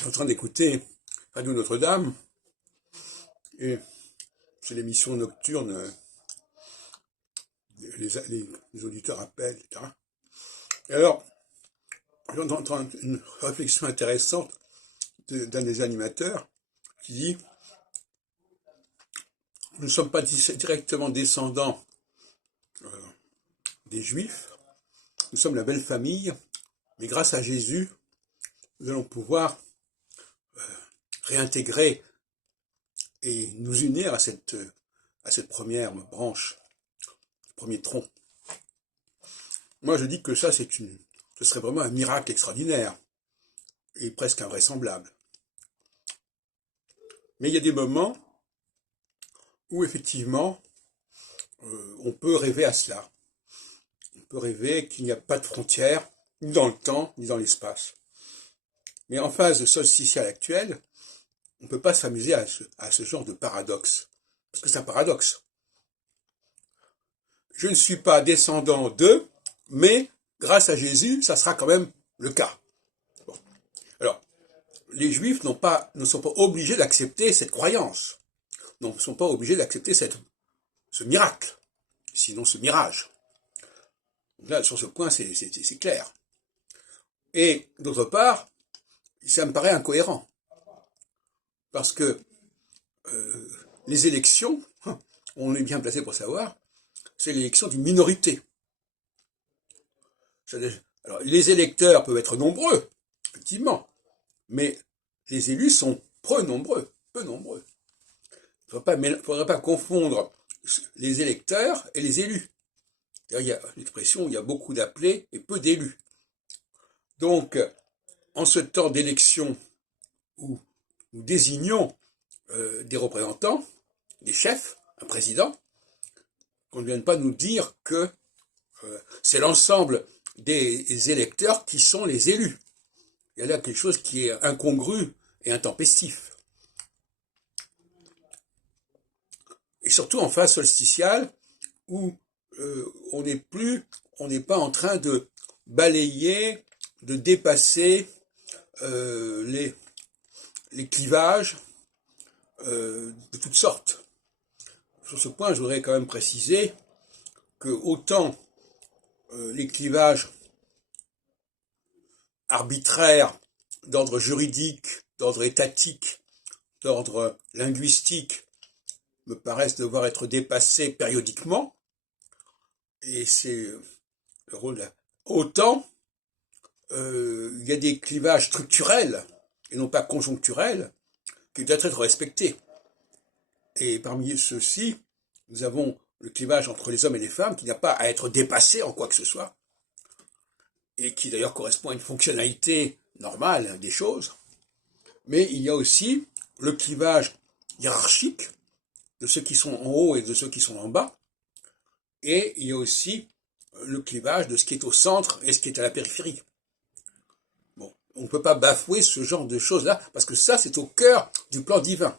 Je suis en train d'écouter Radio Notre-Dame, et c'est l'émission nocturne, les auditeurs appellent, etc. Et alors, j'entends une réflexion intéressante d'un des animateurs qui dit « Nous ne sommes pas directement descendants des Juifs, nous sommes la belle famille, mais grâce à Jésus, nous allons pouvoir réintégrer et nous unir à cette première branche, premier tronc. » Moi, je dis que ça, ce serait vraiment un miracle extraordinaire et presque invraisemblable. Mais il y a des moments où, effectivement, on peut rêver à cela. On peut rêver qu'il n'y a pas de frontières, ni dans le temps, ni dans l'espace. Mais en phase solsticiale actuelle, on ne peut pas s'amuser à ce genre de paradoxe. Parce que c'est un paradoxe. Je ne suis pas descendant d'eux, mais grâce à Jésus, ça sera quand même le cas. Bon. Alors, les Juifs ne sont pas obligés d'accepter cette croyance. Ne sont pas obligés d'accepter ce miracle, sinon ce mirage. Donc là, sur ce point, c'est clair. Et d'autre part, ça me paraît incohérent. Parce que les élections, on est bien placé pour savoir, c'est l'élection d'une minorité. Alors, les électeurs peuvent être nombreux, effectivement, mais les élus sont peu nombreux. Il ne faudrait pas confondre les électeurs et les élus. Il y a l'expression, il y a beaucoup d'appelés et peu d'élus. Donc, en ce temps d'élection où nous désignons des représentants, des chefs, un président, qu'on ne vienne pas nous dire que c'est l'ensemble des électeurs qui sont les élus. Il y a là quelque chose qui est incongru et intempestif. Et surtout en phase solsticiale, où on n'est pas en train de balayer, de dépasser les clivages de toutes sortes. Sur ce point, je voudrais quand même préciser que autant les clivages arbitraires d'ordre juridique, d'ordre étatique, d'ordre linguistique me paraissent devoir être dépassés périodiquement, et c'est le rôle de autant il y a des clivages structurels et non pas conjoncturels qui doivent être respectés. Et parmi ceux-ci, nous avons le clivage entre les hommes et les femmes qui n'a pas à être dépassé en quoi que ce soit, et qui d'ailleurs correspond à une fonctionnalité normale des choses. Mais il y a aussi le clivage hiérarchique de ceux qui sont en haut et de ceux qui sont en bas, et il y a aussi le clivage de ce qui est au centre et ce qui est à la périphérie. Bon, on ne peut pas bafouer ce genre de choses-là, parce que ça, c'est au cœur du plan divin.